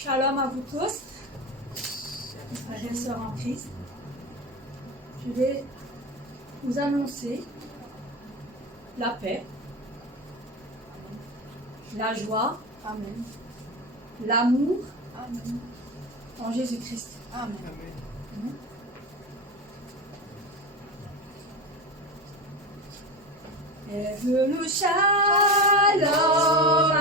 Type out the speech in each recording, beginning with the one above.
Shalom à vous tous, frères et sœurs en Christ. Je vais vous annoncer la paix, la joie, Amen. l'amour Amen. en Jésus-Christ. Amen. Evenu shalom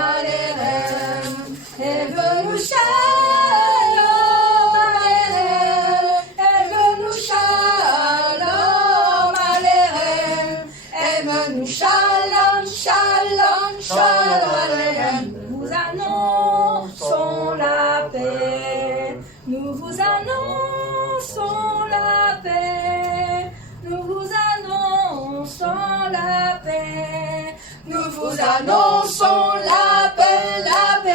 aleichem, Evenu shalom aleichem, Evenu shalom aleichem, Evenu shalom, shalom, shalom aleichem. Nous vous annonçons la paix, nous vous annonçons la paix, nous vous annonçons la paix, nous vous annonçons la paix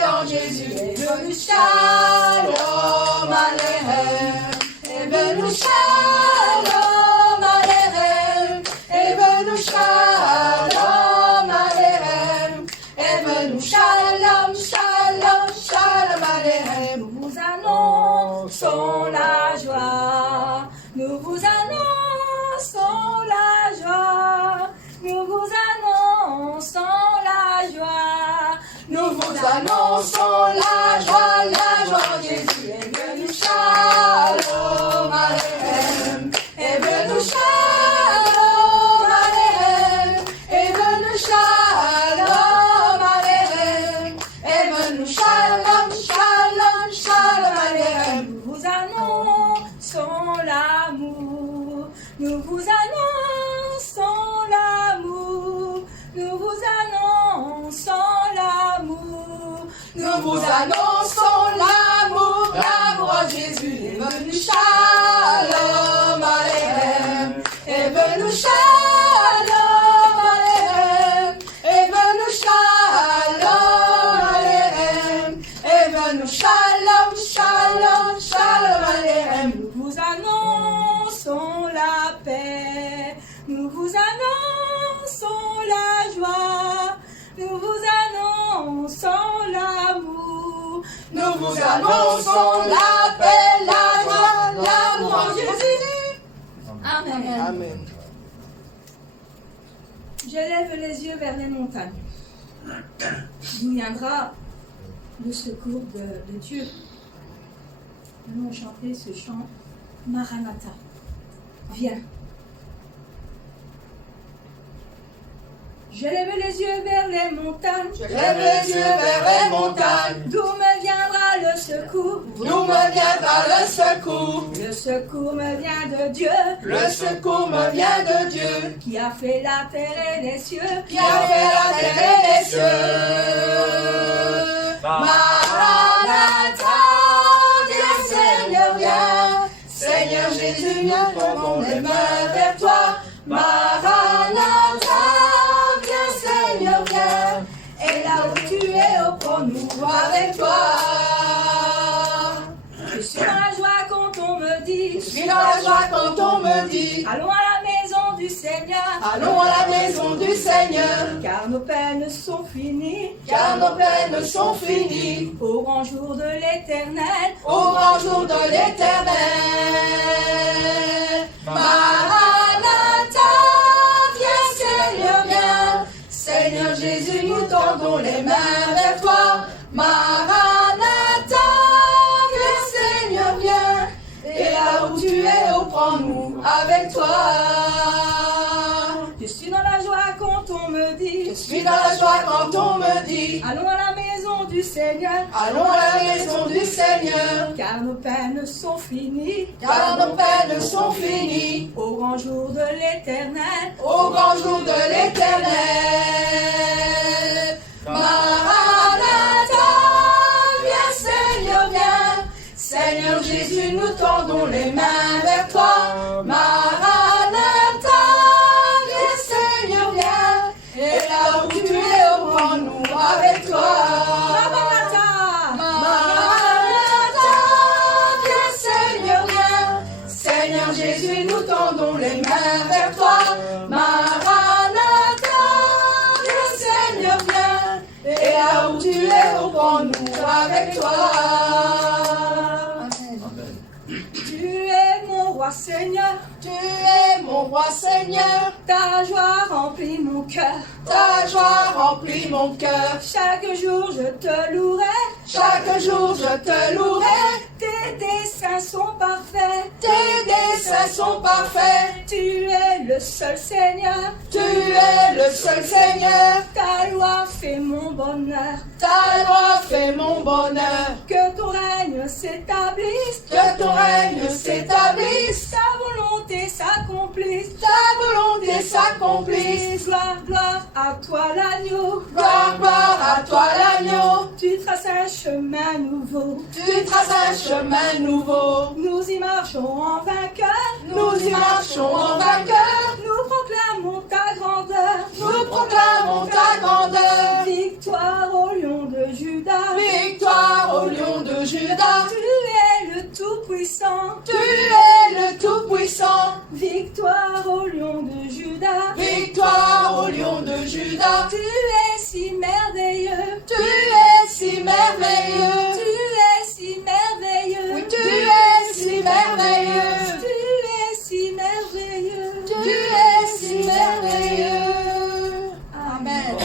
en Jésus. Evenu shalom aleichem, Evenu shalom aleichem, Evenu shalom aleichem, Evenu shalom, shalom, shalom aleichem. Nous vous annonçons la joie, nous vous annonçons la joie, nous vous annonçons la joie, nous vous annonçons la joie en Jésus. Evenu shalom aleichem, Evenu shalom aleichem, Evenu shalom aleichem, Evenu shalom, shalom, shalom aleichem. Nous vous annonçons l'amour, nous vous annonçons l'amour, nous vous annonçons l'amour, nous vous annonçons l'amour, l'amour en Jésus. Evenu shalom aleichem, Evenu shalom aleichem, Evenu shalom aleichem, Evenu shalom, shalom, shalom aleichem. Nous vous annonçons la paix, nous vous annonçons la joie, nous vous annonçons l'amour, nous vous annonçons la paix, la joie, l'amour en Jésus. Amen. Amen. Je lève les yeux vers les montagnes. D'où viendra le secours de Dieu. Nous allons chanter ce chant Maranatha. Viens. Je lève les yeux vers les montagnes. Je lève les yeux vers les montagnes. D'où me viendra le secours? D'où me viendra le secours? Le secours me vient de Dieu. Le secours me vient de Dieu, Qui a fait la terre et les cieux. qui a fait la terre et les cieux. Maranatha, viens Seigneur, viens. Seigneur Jésus, viens, tendons les mains vers toi. Maranatha, viens Seigneur, viens. Et là où tu es, oh, prends-nous Avec toi. Je suis dans la joie quand on me dit. Je suis dans la joie quand on me dit. Allons à la maison du Seigneur. Allons à la maison du Seigneur. Car nos peines sont finies. Car nos peines sont finies. Au grand jour de l'Éternel. Au grand jour de l'Éternel. Maranatha, viens Seigneur, viens. Seigneur Jésus, nous tendons les mains vers toi. Maranatha, viens Seigneur, viens. Et là où tu es, oh, prends-nous avec toi. Je suis dans la joie quand on me dit. Je suis dans la joie quand on me dit. Allons à la maison du Seigneur. Allons à la maison du Seigneur. Car nos peines sont finies. Car nos peines sont finies. Au grand jour de l'Éternel. Au grand jour de l'Éternel. Maranatha, viens Seigneur, viens. Seigneur Jésus, nous tendons les mains vers toi. Maranatha, viens Seigneur, viens. Et là où tu es, oh, prends-nous avec toi. Maranatha. Maranatha, viens Seigneur, viens. Seigneur Jésus, nous tendons les mains vers toi. Maranatha, viens Seigneur, viens. Et là où tu es, oh, prends-nous avec toi. Tu es mon roi Seigneur, Tu es mon roi Seigneur, ta joie remplit mon cœur. ta joie remplit mon cœur. Chaque jour je te louerai, Chaque jour je te louerai, tes desseins sont parfaits. tes desseins sont parfaits. Tu es le seul Seigneur, Tu es le seul Seigneur, ta loi fait mon bonheur. ta loi fait mon bonheur. Que ton règne s'établisse, Que ton règne s'établisse, ta volonté s'accomplisse. ta volonté s'accomplisse. Gloire, gloire à toi l'agneau, Gloire, gloire à toi l'agneau. tu traces un chemin nouveau. Tu traces un chemin nouveau. Nous y marchons en vainqueur, Nous y marchons en vainqueur. nous proclamons ta grandeur. Nous proclamons ta grandeur. Victoire au lion de Juda, Victoire au lion de Juda. tu es le Tout-Puissant. Tu es le Tout-Puissant. Victoire au lion de Juda, Victoire au lion de Juda. tu es si merveilleux. Tu es si merveilleux. Tu es si merveilleux. Oui, tu es si merveilleux. Tu es si merveilleux. Tu es si merveilleux. Amen.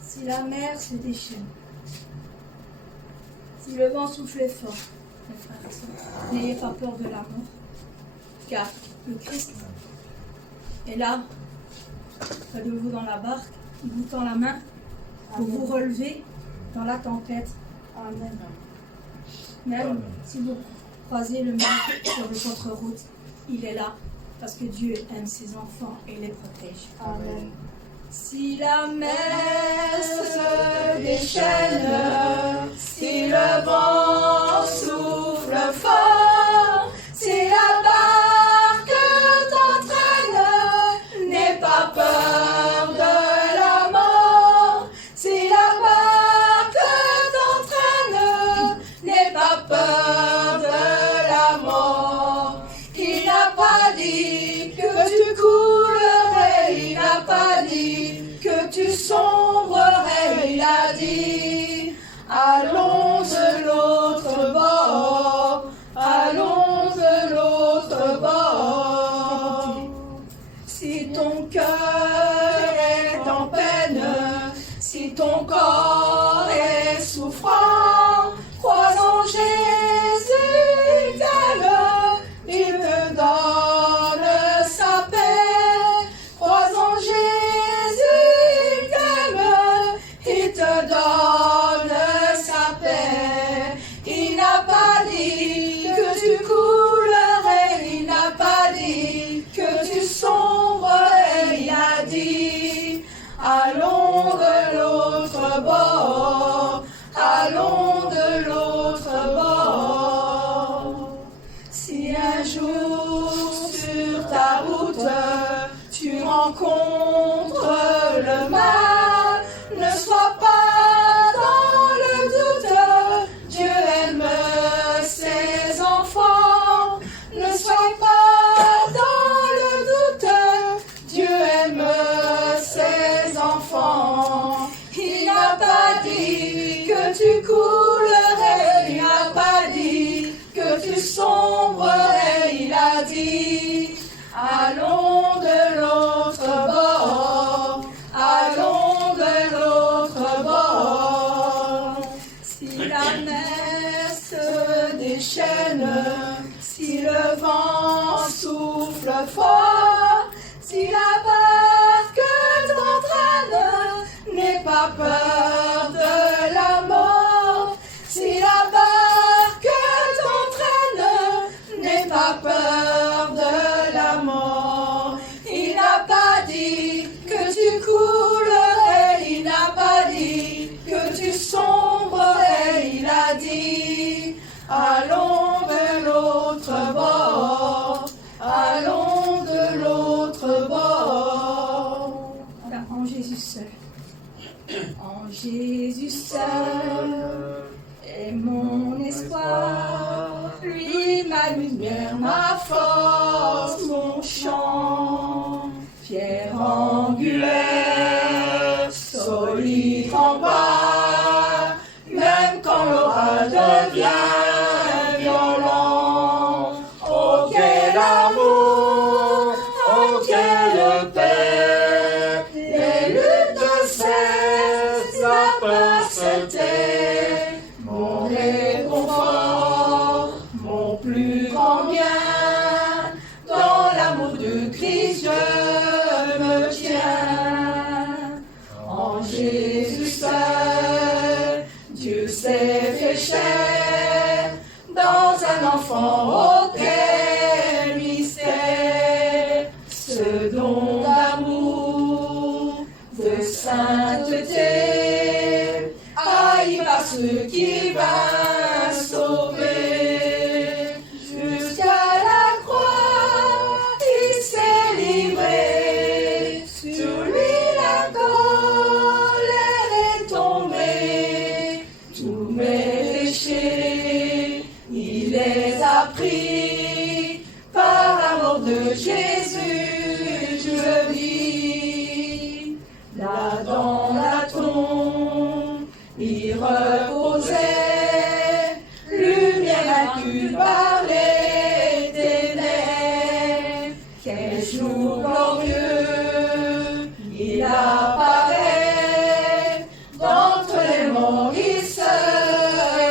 Si la mer se déchaîne, si le vent souffle fort, mes frères et sœurs, n'ayez pas peur de la mort, car le Christ est là, près de vous dans la barque, il vous tend la main pour vous relever dans la tempête. Amen. Même si vous croisez le mal sur votre route, il est là, parce que Dieu aime ses enfants et les protège. Amen. Si la mer Se déchaîne, si le vent souffle fort, si la barque t'entraîne, n'aie pas peur de la mort. Si la barque t'entraîne, n'aie pas peur de la mort. Il n'a pas dit que tu coulerais, il n'a pas dit que tu sombrerais, il a dit allons de l'autre bord, allons de l'autre bord. Si ton cœur est en peine, si ton corps est souffrant, crois en Jésus, il t'aime, il te donne sa paix. Crois en Jésus, il t'aime, il te donne sa paix. Il n'a pas dit que tu coulerais, il n'a pas dit que tu sombrerais, il a dit allons de l'autre bord, allons de l'autre bord. Si un jour sur ta route tu rencontres le mal, ne sois pas dans le doute, Dieu aime ses enfants. Ne sois pas dans le doute, Dieu aime ses enfants. Il n'a pas dit que tu coulerais, il n'a pas dit que tu sombrerais, il a dit allons de l'autre bord, allons de l'autre bord. Si la mer se déchaîne, si le vent souffle fort, si la barque t'entraîne, n'aie pas peur de la mort. Si la barque t'entraîne, n'aie pas peur de la mort. Il n'a pas dit que tu coulerais, il n'a pas dit que tu sombrerais, il a dit allons de l'autre bord, allons de de Jésus, je vis. Là dans la tombe, il reposait, lumière vaincue par les ténèbres. Quel jour glorieux, il apparaît, d'entre les morts il se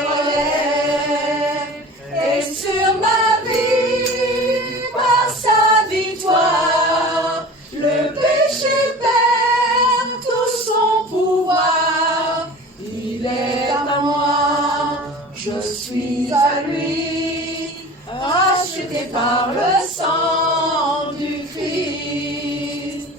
relève. Et sur ma vie, par sa victoire, le péché perd tout son pouvoir. Il est à moi, je suis à lui, racheté par le sang du Christ.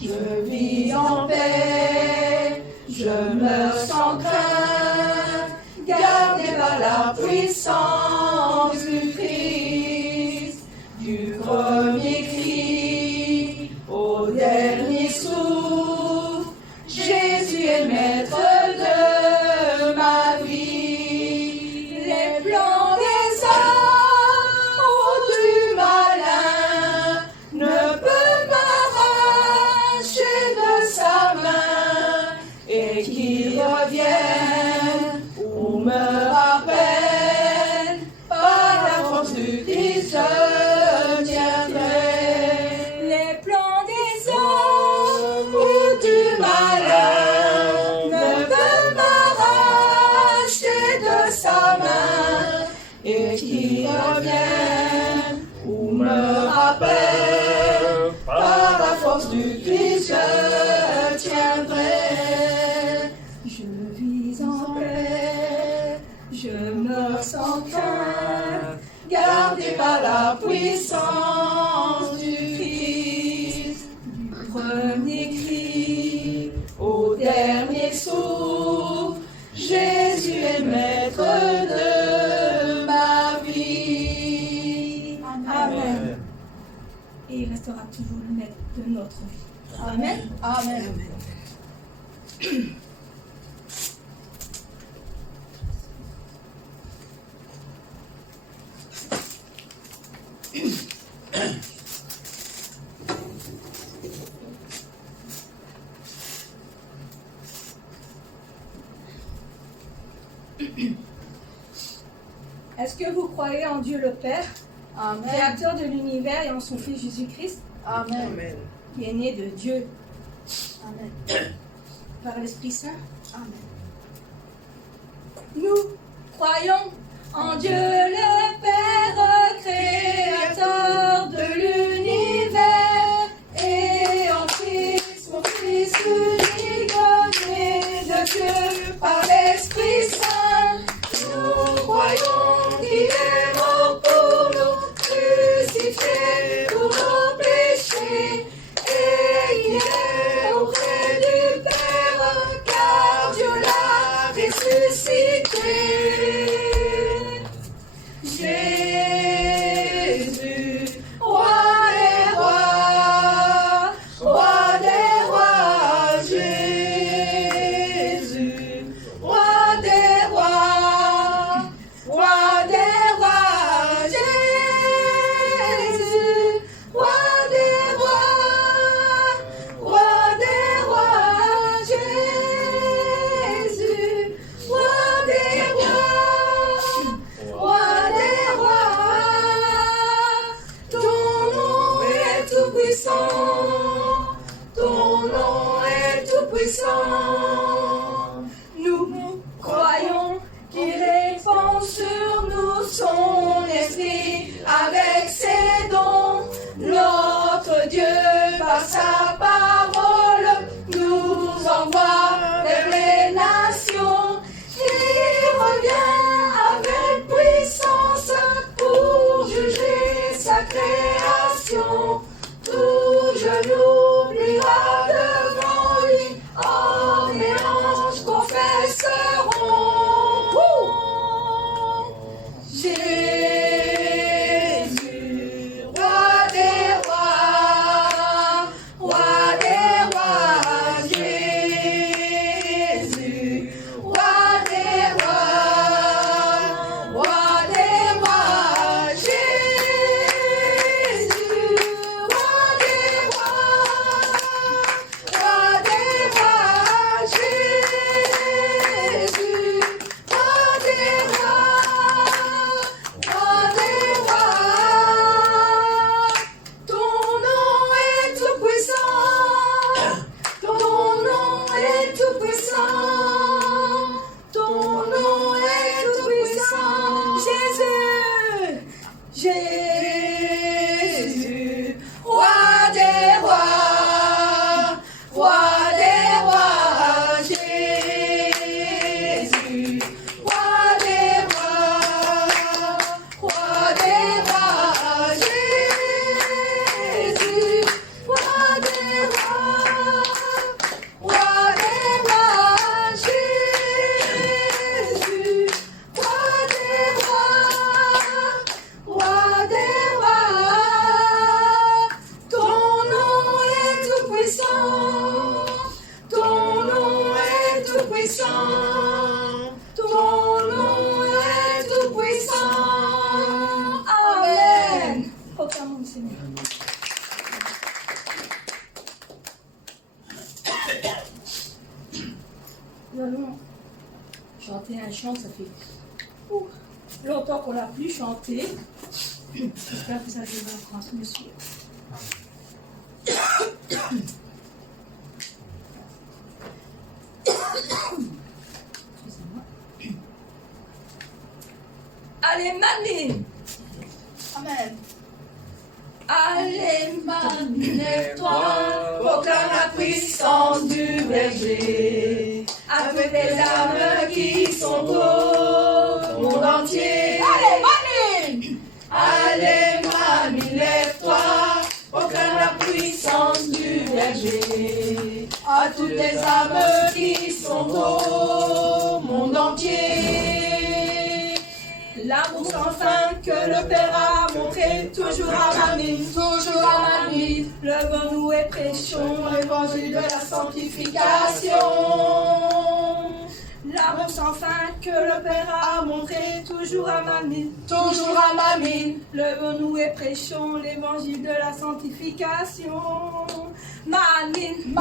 Je vis en paix, je meurs sans crainte, gardé par la puissance du Christ. Du premier cri au dernier souffle, Jésus est maître de ma vie. Les plans des hommes ou du malin ne peuvent m'arracher de sa main, et qui reviennent ou me rappellent, par la force du Christ je tiendrai. Les plans des hommes ou du malin ne peuvent m'arracher de sa main, et qui reviennent ou me rappellent, par la force du Christ je tiendrai. Je vis en paix, je meurs sans crainte, gardé par la puissance du Christ. Du premier cri au dernier souffle, Jésus est maître de ma vie. Amen. Et il restera toujours le maître de notre vie. Amen. Amen. Est-ce que vous croyez en Dieu le Père, Amen. créateur de l'univers, et en son Fils Jésus-Christ, Amen. qui est né de Dieu Amen. par l'Esprit Saint? Amen. Nous croyons en Dieu le Père, créateur de l'univers, et en Christ, son Fils unique, né de Dieu par l'Esprit Saint. Nous croyons qu'il est mort pour nous, crucifié pour nos péchés, et il est auprès du Père, car Dieu l'a ressuscité. Jésus, roi des rois, roi des rois, Jésus, roi des rois, roi des rois, Jésus, roi des rois, roi des rois, Jésus, roi des rois, roi des rois. Ton nom est tout puissant, ton nom est tout puissant. Nous croyons qu'il répand sur nous son esprit avec ses dons. Notre Dieu, par sa parole, nous envoie vers les nations. Il revient avec puissance pour juger sa création. Tout genou pliera devant lui, hommes et anges confesseront. Jésus, roi des rois, roi Nous allons chanter un chant, ça fait longtemps qu'on n'a plus chanté. J'espère que ça devrait transmettre. Allez, mamie! Amen. Allez, mamie, lève-toi, Proclame la puissance du berger à toutes les âmes qui sont au monde entier. Allez, mamie! Allez, mamie, lève-toi, proclame la puissance du berger à toutes les âmes qui sont au monde entier. L'amour sans fin que le Père a montré, toujours à ma mine, toujours à ma mine. Levons-nous et prêchons l'évangile de la sanctification. L'amour sans fin que le Père a montré, toujours à ma mine, toujours à ma mine. Levons-nous et prêchons l'évangile de la sanctification. Ma mine,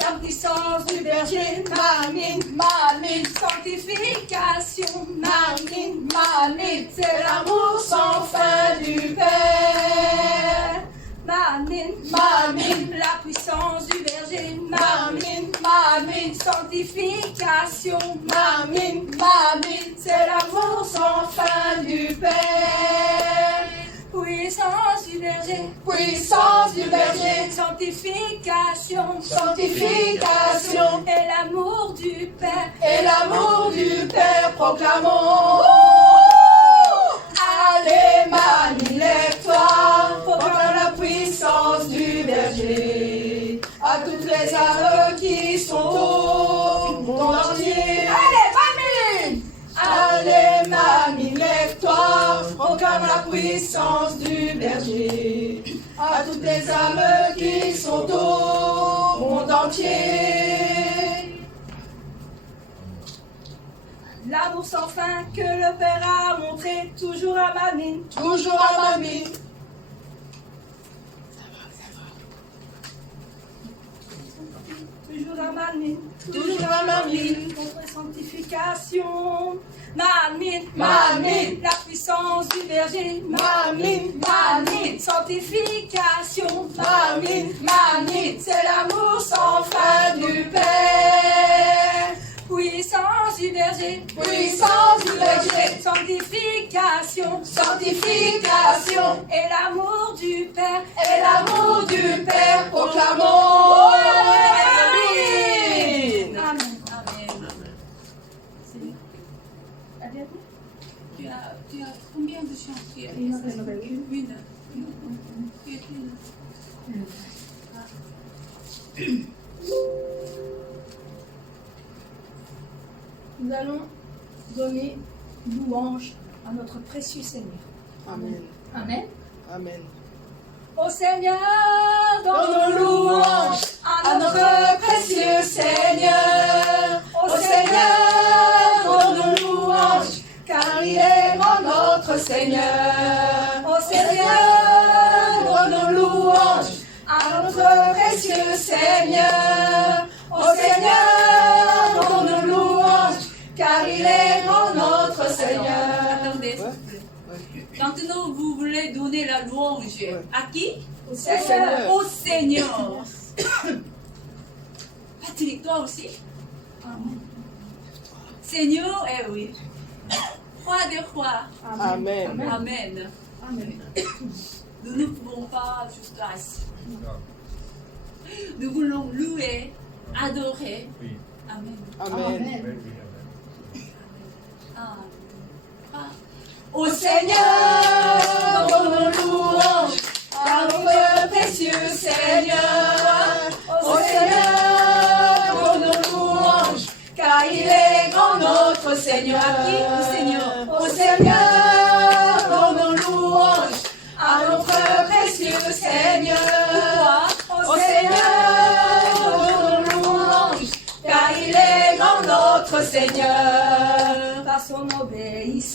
la puissance du berger. Ma mine, sanctification. Ma mine, c'est l'amour sans fin du Père. Ma mine, la puissance du berger. Ma mine, sanctification. Ma mine, c'est l'amour sans fin du Père. Puissance du berger, sanctification, et l'amour du Père, proclamons. Allez, mamie, lève-toi, proclame la puissance du berger à toutes les âmes qui sont au monde entier. Allez, mamie, lève-toi, proclame la puissance du berger à toutes les âmes qui sont au monde entier. L'amour sans fin que le Père a montré, toujours à ma mine, toujours à ma mine. Toujours à ma mine, toujours à ma mine, notre sanctification. Ma mine, la puissance du berger. Ma mine, sanctification. Ma mine, c'est l'amour sans fin du Père. Puissance du berger, sanctification, et l'amour du Père, proclamons. Amen. Tu as combien de chants? Une. Nous allons donner louange à notre précieux Seigneur. Amen. Amen. Amen. Ô Seigneur, Donne louange à notre précieux Seigneur. Ô Seigneur, donne louange, car il est grand notre Seigneur. Ô Seigneur, donne louange à notre précieux Seigneur. Ô Seigneur, donne louange, car il est grand notre Seigneur. Attendez, s'il vous plaît. Maintenant, vous voulez donner la louange à qui? Au Seigneur. Au Seigneur. Patrick, toi aussi? Amen. Seigneur, eh oui. Roi des rois. Amen. Amen. Amen. Nous ne pouvons pas juste assis. Nous voulons louer, adorer. Amen. Amen. Amen. Au Seigneur, donne louange à notre précieux Seigneur. Au Seigneur, donne louange, car il est grand notre Seigneur. Au Seigneur. Au Seigneur, donne louange à notre précieux Seigneur. Au Seigneur, donne louange, car il est grand notre Seigneur. Par son obéissance,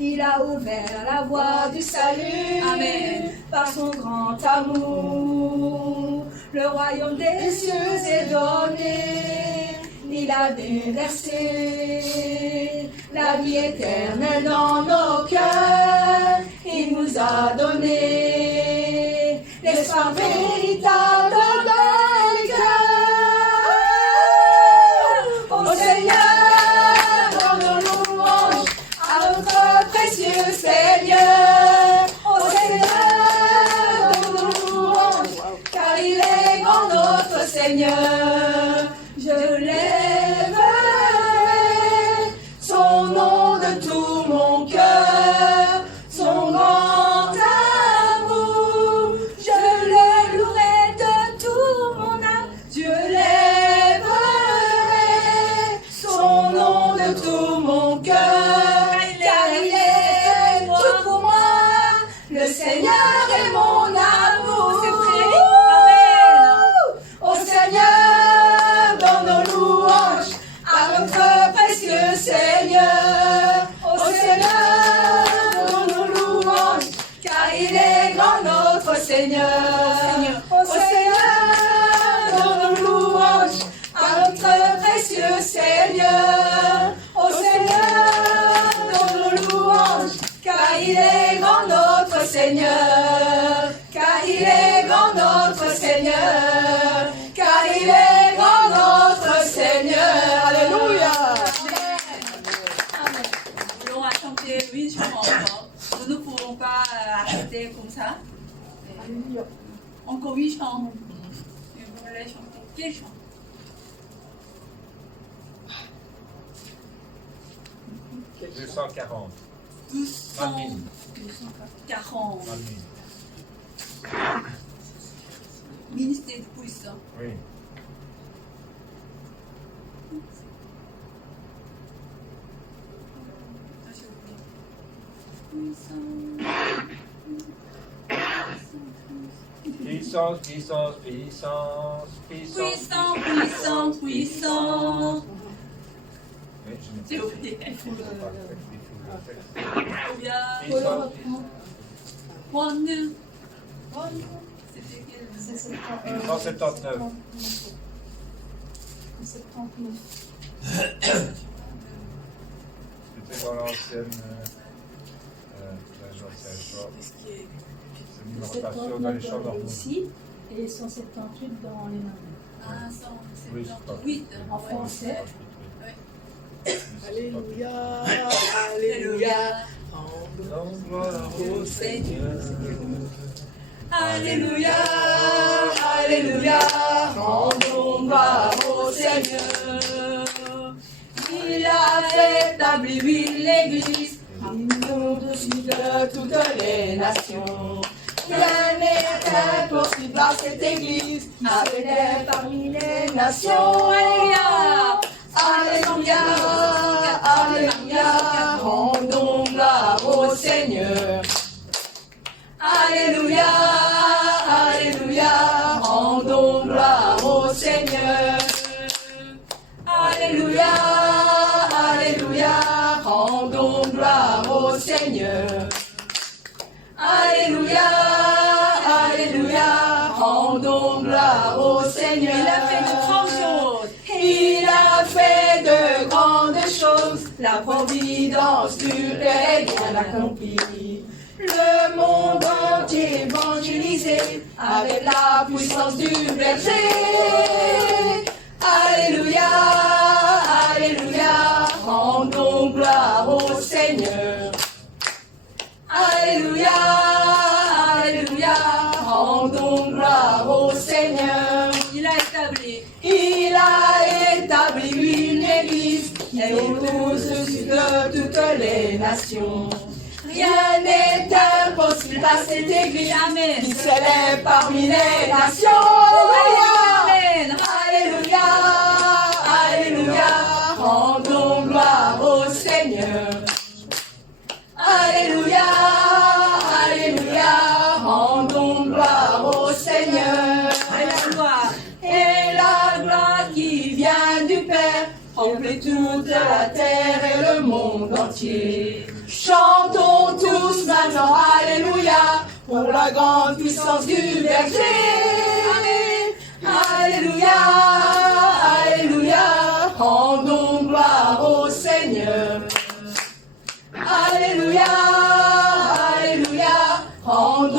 il a a ouvert la voie du salut. Amen. Par son grand amour, le royaume des cieux est donné. Il a déversé la vie éternelle dans nos cœurs. Il nous a donné l'espoir véritable dans les cœurs. Ô Seigneur, dans nos louanges, à notre précieux Seigneur. Ô Seigneur, dans nos louanges, car il est grand notre Seigneur. Je lèverai son nom de tout mon cœur, son grand amour. Je le louerai de tout mon âme. Je lèverai son nom de tout mon cœur, car il est tout pour moi. Le Seigneur est mon amour. C'est vrai. Amen. Ô Seigneur, dans nos louanges, à notre précieux Seigneur. Ô Seigneur, dans nos louanges, car il est grand notre Seigneur. Ô Seigneur, dans nos louanges, à notre précieux Seigneur. Ô Seigneur, dans nos louanges, car il est grand notre Seigneur. Car il est grand notre Seigneur. Car il est grand notre Seigneur. Alléluia. Amen. Nous voulons chanter 8 chants encore. Nous ne pourrons pas arrêter comme ça. Alléluia. Encore 8 chants. Et vous voulez chanter quel chant? « 240. 240. Amen. Ministère du puissant. Oui. Puissance, puissance, puissance, Puissant, puissant, puissant. Oui, je n'ai J'ai pas. oublié. Il faut le texte. Ou bien, Puissance, one. C'était quel? C'est 179. 79. C'était dans l'ancienne. C'est une numérotation dans les chants normaux. Ici et 178 dans les mains. Ah, Oui, 178. En français. Alléluia, Alléluia. Rendons gloire au Seigneur. Alléluia. Alléluia, rendons gloire au Seigneur. Il a établi l'Église, au-dessus de toutes les nations. Rien n'est impossible à cette Église, avec elle parmi les nations. Alléluia. Alléluia, Alléluia, rendons gloire au Seigneur. Alléluia, Alléluia, rendons gloire au Seigneur. Alléluia, Alléluia, rendons gloire au Seigneur. Alléluia, Alléluia, rendons gloire au Seigneur. Il a fait de grandes choses. Il a fait de grandes choses. La providence du Père est bien accomplie. Le monde entier évangélisé avec la puissance du berger. Alléluia, Alléluia, rendons gloire au Seigneur. Alléluia, Alléluia, rendons gloire au Seigneur. Il a établi. Il a établi une église qui est au-dessus de toutes les nations. Rien n'est impossible à cette église. Amen. Qui s'élève parmi les nations. Amen. Alléluia, Alléluia, rendons gloire au Seigneur. Alléluia, Alléluia, rendons gloire au Seigneur. Et la gloire. Et la gloire qui vient du Père remplit toute la terre et le monde entier. Chantons Chantons tous maintenant, Alléluia, pour la grande puissance du berger. Alléluia, Alléluia, rendons gloire au Seigneur. Alléluia, Alléluia, rendons